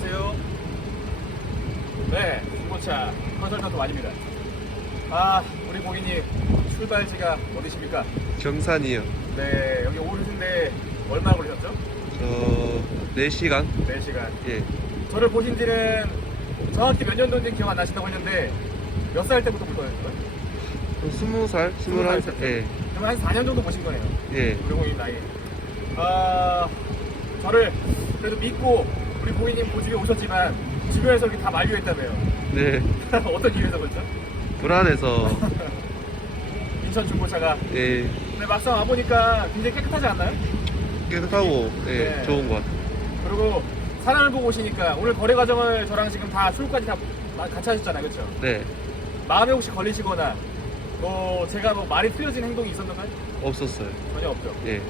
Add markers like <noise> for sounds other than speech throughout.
안녕하세요. 네, 중고차 컨설턴트 완입니다. 아, 우리 고객님 출발지가 어디십니까? 경산이요. 네, 여기 오르는데 얼마 걸리셨죠? 저 4시간? 4시간. 예. 저를 보신 지는 정확히 몇 년도인지 기억 안 나신다고 했는데 몇 살 때부터 볼? 한 20살? 스무 살 21살? 예. 그럼 한 4년 정도 보신 거네요. 예. 우리 고객님 나이. 아, 저를 그래도 믿고 우리 고객님 고집에 오셨지만 주변에서 이렇게 다 만류했다며요. 네. <laughs> 어떤 이유에서 그렇죠? 불안해서 <laughs> 인천 중고차가 예. 근데 막상 와 보니까 굉장히 깨끗하지 않나요? 깨끗하고 예, 네. 좋은 것 같아요. 그리고 사람을 보고 오시니까 오늘 거래 과정을 저랑 지금 다 출구까지 다 같이 하셨잖아요 그렇죠? 네. 마음에 혹시 걸리시거나 뭐 제가 뭐 말이 틀려진 행동이 있었는가요? 없었어요. 전혀 없죠 예.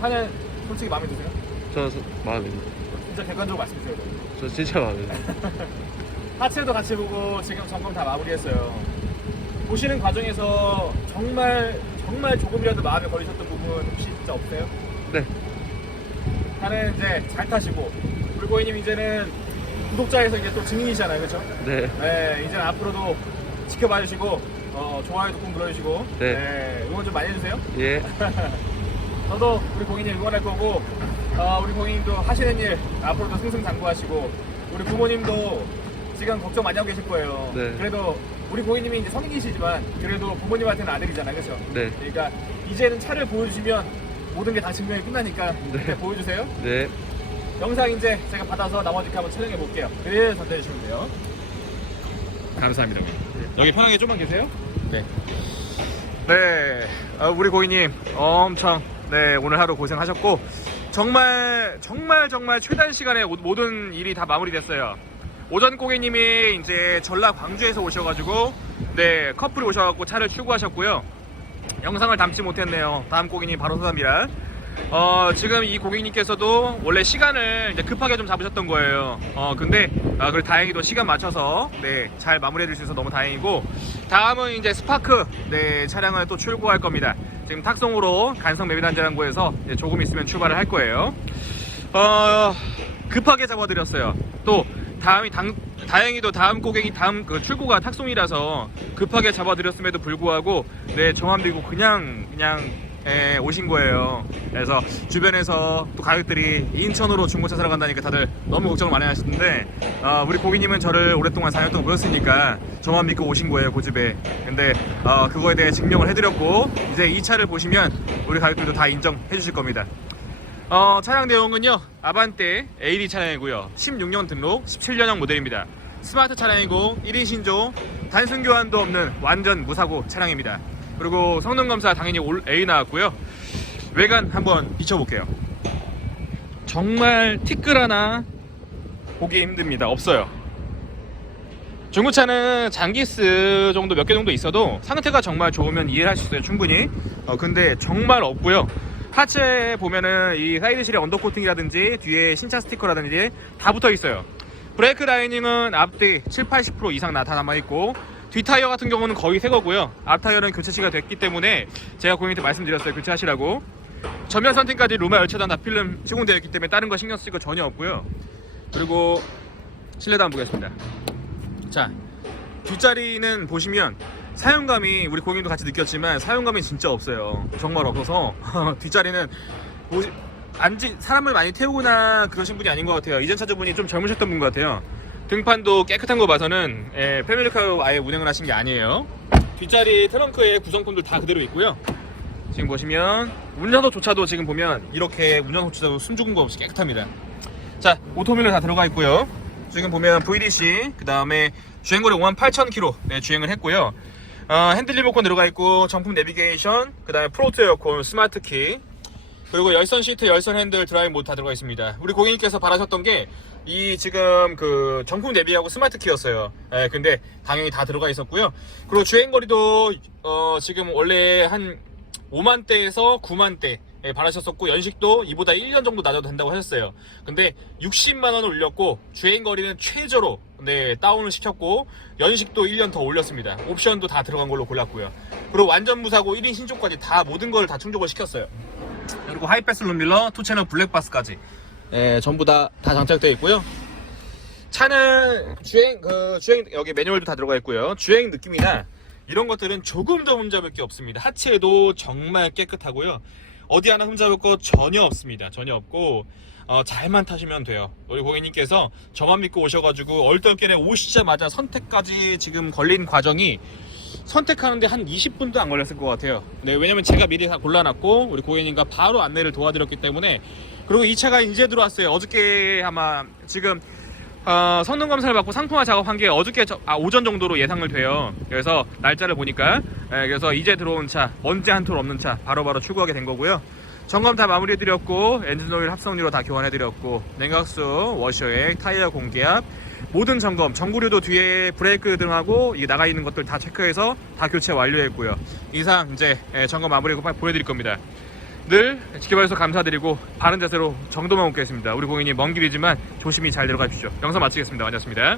차는 솔직히 마음에 드세요? 저 서- 마음에 들어요. 진짜 객관적으로 말씀드려요 저 진짜 마음에. <laughs> 하체도 같이 보고 지금 점검 다 마무리했어요 보시는 과정에서 정말 정말 조금이라도 마음에 걸리셨던 부분 혹시 진짜 없어요? 네. 차는 이제 잘 타시고 고객님 이제는 구독자에서 이제 또 증인이잖아요 그렇죠? 네. 네 이제는 앞으로도 지켜봐 주시고 어, 좋아요도 꼭 눌러주시고 네. 응원 좀 많이 해주세요 예. <laughs> 저도 우리 고객님 응원할 거고 어, 우리 고객님도 하시는 일 앞으로도 승승장구하시고 우리 부모님도 지금 걱정 많이 하고 계실 거예요 네. 그래도 우리 고객님이 이제 성인이시지만 그래도 부모님한테는 아들이잖아요 그렇죠? 네. 그러니까 이제는 차를 보여주시면 모든 게 다 증명이 끝나니까 그때 보여주세요 네. 영상 이제 제가 받아서 나머지 한번 촬영해 볼게요. 네, 전달해 주시면 돼요. 감사합니다. 여기 편하게 좀만 계세요. 네. 네, 어, 우리 고객님 엄청 네 오늘 하루 고생하셨고 정말 정말 정말 최단 시간에 모- 모든 일이 다 마무리됐어요. 오전 고객님이 이제 전라 광주에서 오셔가지고 네 커플이 오셔갖고 차를 출고하셨고요. 영상을 담지 못했네요. 다음 고객님 바로 서답니다. 어, 지금 이 고객님께서도 원래 시간을 이제 급하게 좀 잡으셨던 거예요. 어, 근데, 아, 그래 다행히도 시간 맞춰서, 네, 잘 마무리해 줄 수 있어서 너무 다행이고, 다음은 이제 스파크, 네, 차량을 또 출고할 겁니다. 지금 탁송으로 간성 매비단지랑고에서 이제 조금 있으면 출발을 할 거예요. 어, 급하게 잡아드렸어요. 또, 다음이 당, 다행히도 다음 고객이 다음 그 출고가 탁송이라서 급하게 잡아드렸음에도 불구하고 네 정함 들고 그냥 그냥 예, 오신 거예요. 그래서 주변에서 또 가족들이 인천으로 중고차 사러 간다니까 다들 너무 걱정을 많이 하시는데 어, 우리 고객님은 저를 오랫동안 4년 동안 보셨으니까 저만 믿고 오신 거예요 고집에. 근데 어, 그거에 대해 증명을 해드렸고 이제 이 차를 보시면 우리 가족들도 다 인정해 주실 겁니다. 어, 차량 내용은요 아반떼 AD 차량이고요 16년 등록 17년형 모델입니다 스마트 차량이고 1인 신조 단순 교환도 없는 완전 무사고 차량입니다 그리고 성능 검사 당연히 올 A 나왔고요. 외관 한번 비춰볼게요. 정말 티끌 하나 보기 힘듭니다. 없어요. 중고차는 장기스 정도 몇 개 정도 있어도 상태가 정말 좋으면 이해할 수 있어요. 충분히. 어, 근데 정말 없고요. 하체 보면은 이 사이드실에 언더코팅이라든지 뒤에 신차 스티커라든지 다 붙어 있어요. 브레이크 라이닝은 앞뒤 7, 80% 이상 나- 다 남아있고 뒷 타이어 같은 경우는 거의 새 거고요. 앞 타이어는 교체 시가 됐기 때문에 제가 고객님한테 말씀드렸어요. 교체하시라고. 전면 선팅까지 루마 열차단 다 필름 시공되어 있기 때문에 다른 거 신경 쓸 거 전혀 없고요. 그리고 실내도 한번 보겠습니다. 자 뒷자리는 보시면 사용감이 우리 고객님도 같이 느꼈지만 사용감이 진짜 없어요. 정말 없어서. <laughs> 뒷자리는 앉지 사람을 많이 태우거나 그러신 분이 아닌 것 같아요. 이전 차주분이 좀 젊으셨던 분 같아요 등판도 깨끗한 거 봐서는 예, 패밀리카로 아예 운행을 하신 게 아니에요. 뒷자리 트렁크에 구성품들 다 그대로 있고요. 지금 보시면 운전호조차도 지금 보면 이렇게 운전호조차도 숨 죽은 거 없이 깨끗합니다. 자 오토밀러 다 들어가 있고요. 지금 보면 VDC 그 다음에 주행거리 58,000km 네, 주행을 했고요. 어, 핸들 리모컨 들어가 있고 정품 내비게이션 그 다음에 프로트 에어컨 스마트 키 그리고 열선 시트 열선 핸들 드라이브 모드 다 들어가 있습니다 우리 고객님께서 바라셨던 게 이 지금 그 정품 내비하고 스마트 키였어요 예, 근데 당연히 다 들어가 있었고요 그리고 주행 거리도 어, 지금 원래 한 5만 대에서 9만 대 예, 바라셨었고 연식도 이보다 1년 정도 낮아도 된다고 하셨어요. 근데 60만 원을 올렸고 주행 거리는 최저로 네, 다운을 시켰고 연식도 1년 더 올렸습니다. 옵션도 다 들어간 걸로 골랐고요. 그리고 완전 무사고 1인 신조까지 다 모든 걸 다 충족을 시켰어요. 그리고 하이패스 룸밀러, 투 채널 블랙바스까지 예, 전부 다 다 장착되어 있고요. 차는 주행 그 주행 여기 매뉴얼도 다 들어가 있고요. 주행 느낌이나 이런 것들은 조금 더 흠잡을 게 없습니다. 하체도 정말 깨끗하고요. 어디 하나 흠잡을 거 전혀 없습니다. 전혀 없고 어, 잘만 타시면 돼요. 우리 고객님께서 저만 믿고 오셔가지고 얼떨결에 오시자마자 선택까지 지금 걸린 과정이 선택하는데 한 20분도 안 걸렸을 것 같아요. 네, 왜냐면 제가 미리 다 골라놨고 우리 고객님과 바로 안내를 도와드렸기 때문에 그리고 이 차가 이제 들어왔어요. 어저께 아마 지금 어, 성능 검사를 받고 상품화 작업한 게 어저께 저- 아, 오전 정도로 예상을 돼요. 그래서 날짜를 보니까 예, 그래서 이제 들어온 차 먼지 한톨 없는 차 바로바로 출고하게 된 거고요. 점검 다 마무리해드렸고 엔진 오일 합성유로 다 교환해드렸고 냉각수, 워셔액, 타이어 공기압 모든 점검, 전구류도 뒤에 브레이크 등하고 이 나가 있는 것들 다 체크해서 다 교체 완료했고요. 이상 이제 예, 점검 마무리하고 보여드릴 겁니다. 늘 지켜봐주셔서 감사드리고 바른 자세로 정도만 먹겠습니다. 우리 고객님 먼 길이지만 조심히 잘 들어가십시오. 영상 마치겠습니다. 완전습니다.